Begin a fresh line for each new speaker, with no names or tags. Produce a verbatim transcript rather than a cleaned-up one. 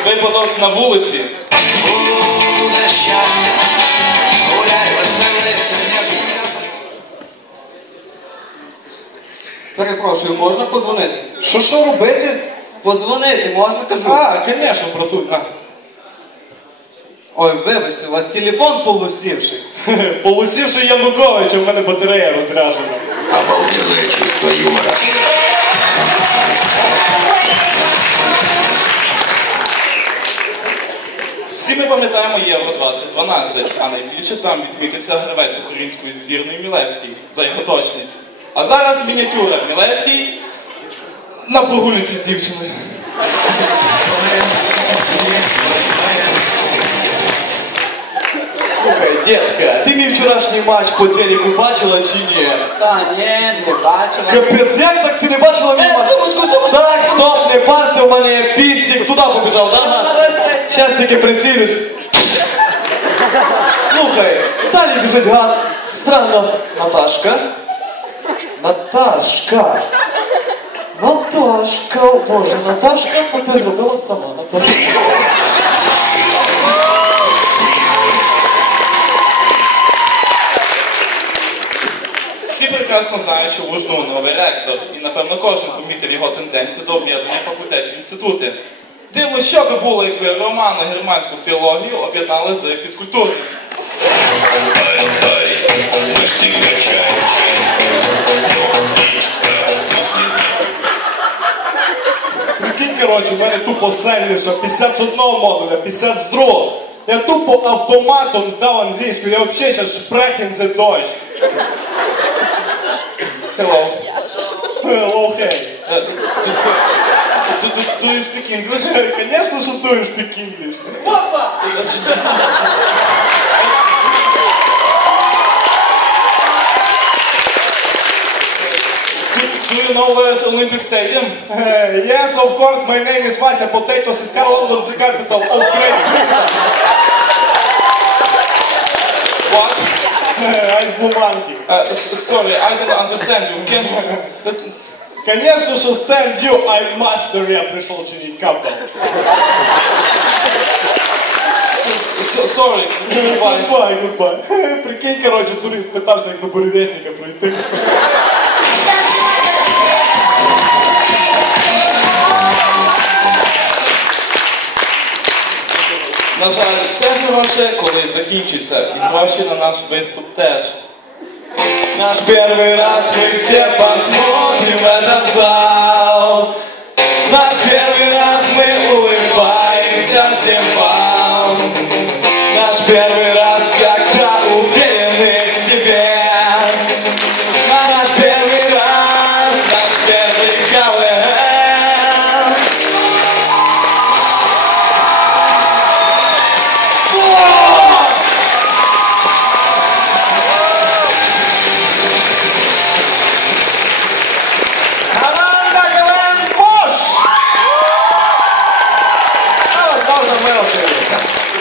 випадок на вулиці.
Буде щастя, гуляй, веселися, не бій.
Перепрошую, можна позвонити?
Що що робити?
Позвонити можна, кажу?
А, звісно, братуль, на.
Ой, вибачте, у вас телефон полусівший.
Полусівши Януковича, в мене батарея розряджена.
Обалденное чувство юмора.
Всі ми пам'ятаємо Євро двадцять дванадцять, а найбільше там відмітився гравець української збірної Мілевський, за його точність. А зараз мініатюра Мілевський на прогулянці з дівчиною.
Слухай, детка, ти мій вчорашній матч по телеку бачила чи ні?
Та ні, не бачила.
Капець, як так ти не бачила мій
Е,
матч?
сумочку, сумочку!
Так, стоп, не парся, у мене є пістик, туди побіжав, да? Ага. Щас тільки прицілюсь. Слухай, далі біжить гад. Странно, Наташка. Наташка. Наташка, о боже, Наташка, то ти зробила сама, Наташка.
Всі прекрасно знають, що в Лужну новий ректор, і напевно кожен помітив його тенденцію до об'єднання факультетів інститути. Дивно, що би було, якби романо-германську філологію об'єднали з фізкультурою.
Прикинь, коротше, в мене тупо сильніша, п'ятдесят з одного модуля, п'ятдесят з другого. Я тупо автоматом здав англійську, я взагалі зараз шпрехен за дощ.
Hello.
Hello, hey.
Uh, do, do, do you speak English?
Конечно, що do you speak English.
Do you know where's Olympic Stadium?
Uh, yes, of course, my name is Vася Potatoes, is London, the capital of Great Britain.
What?
Uh, Ice Blue Monkey.
Uh, s- sorry, I don't understand you. Can you...
Конечно, що stand you, I'm master, я прийшов чинить капел.
So, so, sorry. Goodbye.
Goodbye, goodbye. Прикинь, коротше, турист питався, як до буревесника пройти.
На жаль, все хороше колись закінчиться, і гроші на наш виступ теж.
Наш первый раз мы все посмотрим этот зал. Наш первый раз мы улыбаемся всем вам. Наш первый раз, когда уверены в себе. Наш первый раз, наш первый КВН.
Команда КВН Бош! А, возможно, мы ошиблись.